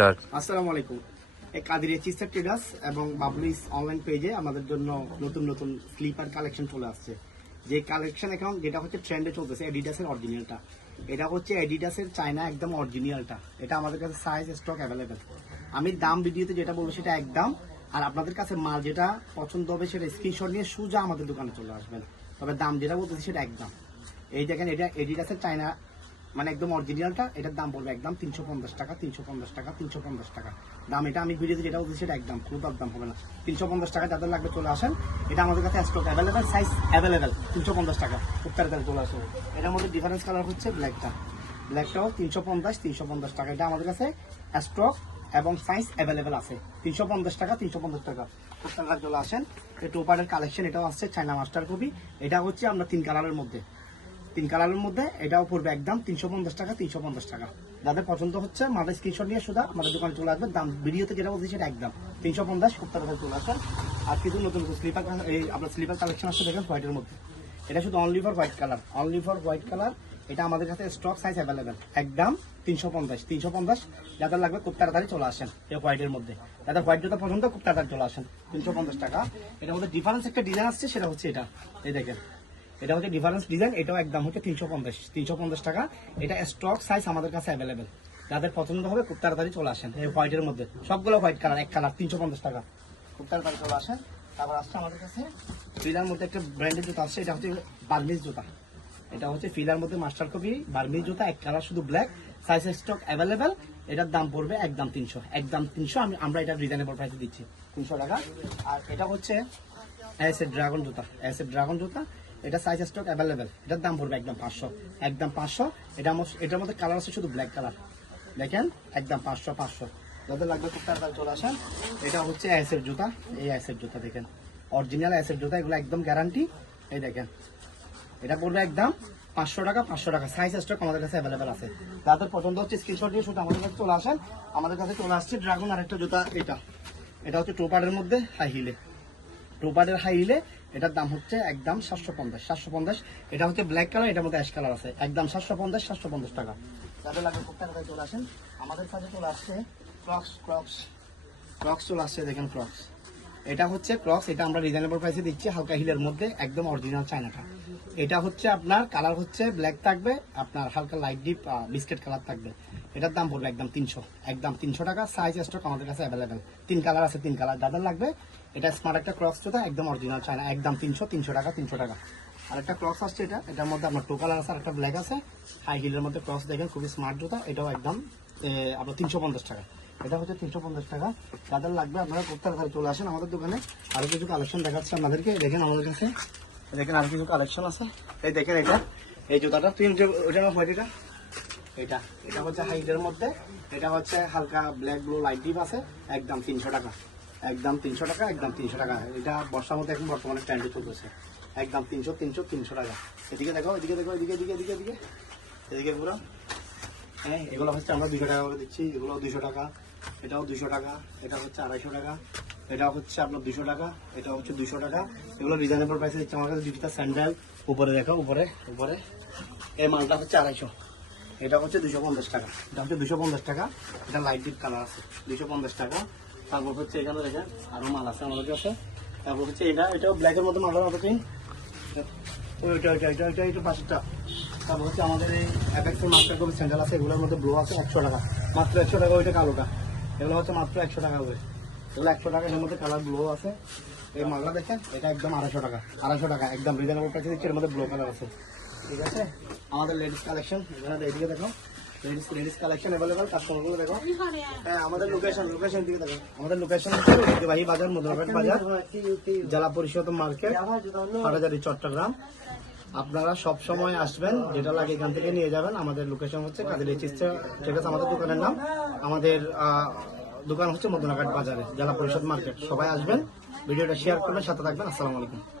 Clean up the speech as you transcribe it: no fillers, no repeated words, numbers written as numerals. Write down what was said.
আসসালামু আলাইকুম। এই কাদিরিয়া চিস্টার ট্রেডার্স এবং বাবলুইস অনলাইন পেজে আমাদের জন্য নতুন নতুন স্লিপার কালেকশন চলে আসছে। যে কালেকশন এখন যেটা হচ্ছে ট্রেন্ডে চলতেছে এডিডাসের অরিজিনালটা, এটা হচ্ছে এডিডাসের চায়না একদম অরিজিনালটা। এটা আমাদের কাছে সাইজ স্টক অ্যাভেলেবেল। আমি দাম ভিডিওতে যেটা বলবো সেটা একদম, আর আপনাদের কাছে মাল যেটা পছন্দ হবে সেটা স্ক্রিনশট নিয়ে সোজা আমাদের দোকানে চলে আসবেন। তবে দাম যেটা বলতেছি সেটা একদম। এই দেখেন, এটা এডিডাসের চায়না মানে একদম অরিজিনালটা। এটার দাম পড়বে একদম 350 টাকা, 350 টাকা, 350 টাকা দাম। এটা আমি ভিডিওতে যেটা বলছি সেটা একদম, খুব দাম হবে না। 350 টাকা যাদের লাগবে চলে আসেন। এটা আমাদের কাছে স্টক অ্যাভেলেবেল, সাইজ অ্যাভেলেবেল। 350 টাকা খুব তাড়াতাড়ি চলে আসবে। এটার মধ্যে ডিফারেন্স কালার হচ্ছে ব্ল্যাকটাও 350 টাকা। এটা আমাদের কাছে স্টক এবং সাইজ অ্যাভেলেবেল আছে। 350 টাকা, 350 টাকা খুব তাড়াতাড়ি চলে আসেন। এই টোপারের কালেকশন এটাও আসছে চায়না মাস্টার কপি। এটা হচ্ছে আমরা 3 কালারের মধ্যে, এটাও পড়বে একদম 350 টাকা, 350 টাকা। যাদের পছন্দ হচ্ছে আমাদের স্ক্রিনশট নিয়ে শুধু আমাদের দোকানে চলে আসবে। দাম ভিডিওতে যেটা বলছি সেটা একদম 350, খুব তাড়াতাড়ি চলে আসেন। আর কিছু নতুন স্লিপার, এই আপনার স্লিপার কালেকশন আসছে দেখেন হোয়াইটের মধ্যে। এটা শুধু অনলি ফর হোয়াইট কালার। এটা আমাদের কাছে স্টক সাইজ অ্যাভেলেবেল একদম 350। যাদের লাগবে খুব তাড়াতাড়ি চলে আসেন এই হোয়াইটের মধ্যে। যাদের হোয়াইট জুতা পছন্দ খুব তাড়াতাড়ি চলে আসেন। 350 টাকা। এটার মধ্যে ডিফারেন্স একটা ডিজাইন আসছে, সেটা হচ্ছে এটা। এই দেখেন, এটা হচ্ছে ডিফারেন্স ডিজাইন। এটাও একদম হচ্ছে 350 টাকা। এটা স্টক সাইজ আমাদের কাছে অ্যাভেলেবেল। যাদের পছন্দ হবে খুব তাড়াতাড়ি চলে আসেন। এই হোয়াইটের মধ্যে সবগুলো হোয়াইট কালার, এক কালার 350 টাকা, খুব তাড়াতাড়ি চলে আসেন। তারপর আসছে আমাদের কাছে ফিলার মধ্যে একটা ব্র্যান্ডের জুতা আসছে। এটা হচ্ছে বার্মিজ জুতা। এটা হচ্ছে ফিলার মধ্যে মাস্টার কপি বার্মিজ জুতা, এক কালার শুধু ব্ল্যাক, সাইজ স্টক অ্যাভেলেবেল। এটার দাম পড়বে একদম 300। আমরা এটা রিজনেবল প্রাইসে দিচ্ছি 300 টাকা। আর এটা হচ্ছে এসএ ড্রাগন জুতা। এটা সাইজ স্টক অ্যাভেলেবেল। এটার দাম পড়বে একদম 500। এটার মধ্যে কালার আছে শুধু ব্ল্যাক কালার। দেখেন একদম 500। যাদের লাগবে খুব তাড়াতাড়ি চলে আসেন। এটা হচ্ছে এসের জুতা। এই এসের জুতা দেখেন, অরিজিনাল এসের জুতা, এগুলো একদম গ্যারান্টি। এই দেখেন, এটা পড়বে একদম 500 টাকা। সাইজ স্টক আমাদের কাছে অ্যাভেলেবেল আছে। যাদের পছন্দ হচ্ছে স্ক্রিনশট দিয়ে শুধু আমাদের কাছে চলে আসেন। আমাদের কাছে চলে আসছে ড্রাগন আরেকটা জুতা। এটা হচ্ছে টোপারের মধ্যে হাই হিলে। এটার দাম হচ্ছে একদম 750। এটা হচ্ছে ব্ল্যাক কালার, এটার মধ্যে অ্যাশ কালার আছে। একদম 750 টাকা। যাদের লাগবে খুব তাড়াতাড়ি চলে আসেন। আমাদের কাছে চলে আসছে ক্রক্স চলে আসছে। দেখেন ক্রক্স, এটা হচ্ছে ক্রক্স। এটা আমরা রিজনেবল প্রাইসে দিচ্ছি, হালকা হিলের মধ্যে একদম অরিজিনাল চায়নাটা। এটা হচ্ছে আপনার কালার হচ্ছে ব্ল্যাক থাকবে, আপনার হালকা লাইট ডিপ বিস্কিট কালার থাকবে। এটার দাম পড়বে একদম 300 টাকা। সাইজ স্টক আমাদের কাছে অ্যাভেলেবেল। 3 কালার আছে, 3 কালার। যাদের লাগবে এটা স্মার্ট একটা ক্রক্স জুতা, একদম অরিজিনাল চায়না, একদম 300 টাকা। আর একটা ক্রক্স আসছে, এটার মধ্যে আপনার 2 কালার আছে, আর একটা ব্ল্যাক আছে। হাই হিলের মধ্যে ক্রক্স দেখেন, খুবই স্মার্ট জুতা। এটাও একদম আপনার 350 টাকা। এটা হচ্ছে 350 টাকা। যাদের লাগবে আপনারা খুব তাড়াতাড়ি চলে আসেন আমাদের দোকানে। আরো কিছু কালেকশন দেখাচ্ছে আপনাদেরকে। দেখেন আমাদের কাছে, দেখেন আরো কিছু কালেকশন আছে। এই দেখেন, এই জুতাটা এটা হচ্ছে হাইটের মধ্যে। এটা হচ্ছে হালকা ব্ল্যাক ব্লু লাইট ডিপ আছে, একদম 300 টাকা। একদম 300 টাকা। এটা বর্ষার মধ্যে এখন বর্তমানে ট্রেন্ডে চলতেছে। একদম 300 টাকা। এদিকে দেখো, এদিকে পুরো। হ্যাঁ, এগুলো হচ্ছে আমরা 200 টাকা করে দিচ্ছি। এগুলো 200 টাকা। এটাও 200 টাকা। এটা হচ্ছে 250 টাকা। এটা হচ্ছে আপনার 200 টাকা। এটা হচ্ছে 200 টাকা। এগুলো রিজনেবল প্রাইসে দিচ্ছে আমার কাছে। দুটো স্যান্ডেল উপরে দেখো, উপরে এই মালটা হচ্ছে 250। এটা হচ্ছে 250 টাকা। এটা হচ্ছে 250 টাকা। এটা লাইট ডিপ কালার আছে, 250 টাকা। তারপর হচ্ছে এখানে দেখেন আরো মাল আছে আমাদের কাছে। তারপর হচ্ছে এটাও ব্ল্যাকের মধ্যে মাল আছে। ওইটা পাঁচটা। তারপর হচ্ছে আমাদের এই অ্যাপেক্সের মাস্টার কপি স্যান্ডেল আছে, এগুলোর মধ্যে ব্লু আছে 100 টাকা, মাত্র 100 টাকা। ওইটা কালোটা, এগুলো হচ্ছে মাত্র 100 টাকা করে। এগুলো 100 টাকা। এর মধ্যে কালার ব্লু আছে। এই মালটা দেখেন, এটা একদম 250 টাকা। একদম রিজনেবল প্রাইসে দিচ্ছে। এর মধ্যে ব্লু কালার আছে, ঠিক আছে। আমাদের লেডিস কালেকশন, এদিকে দেখো, লেডিস কালেকশন অ্যাভেলেবল। কাস্টমারগুলো দেখো। হ্যাঁ, আমাদের লোকেশন দিকে দেখো। আমাদের লোকেশন হচ্ছে ঐতিহ্যবাহী বাজার, মধুরাঘাট বাজার, জেলা পরিষদ মার্কেট, হাটহাজারী, চট্টগ্রাম। আপনারা সব সময় আসবেন, যেটা লাগে এখান থেকে নিয়ে যাবেন। আমাদের লোকেশন হচ্ছে কাদিরিয়া চিস্টার ট্রেডার্স, আমাদের দোকানের নাম। আমাদের দোকান হচ্ছে মধুরাঘাট বাজারে, জেলা পরিষদ মার্কেট। সবাই আসবেন, ভিডিওটা শেয়ার করবেন, সাথে থাকবেন। আসসালামু আলাইকুম।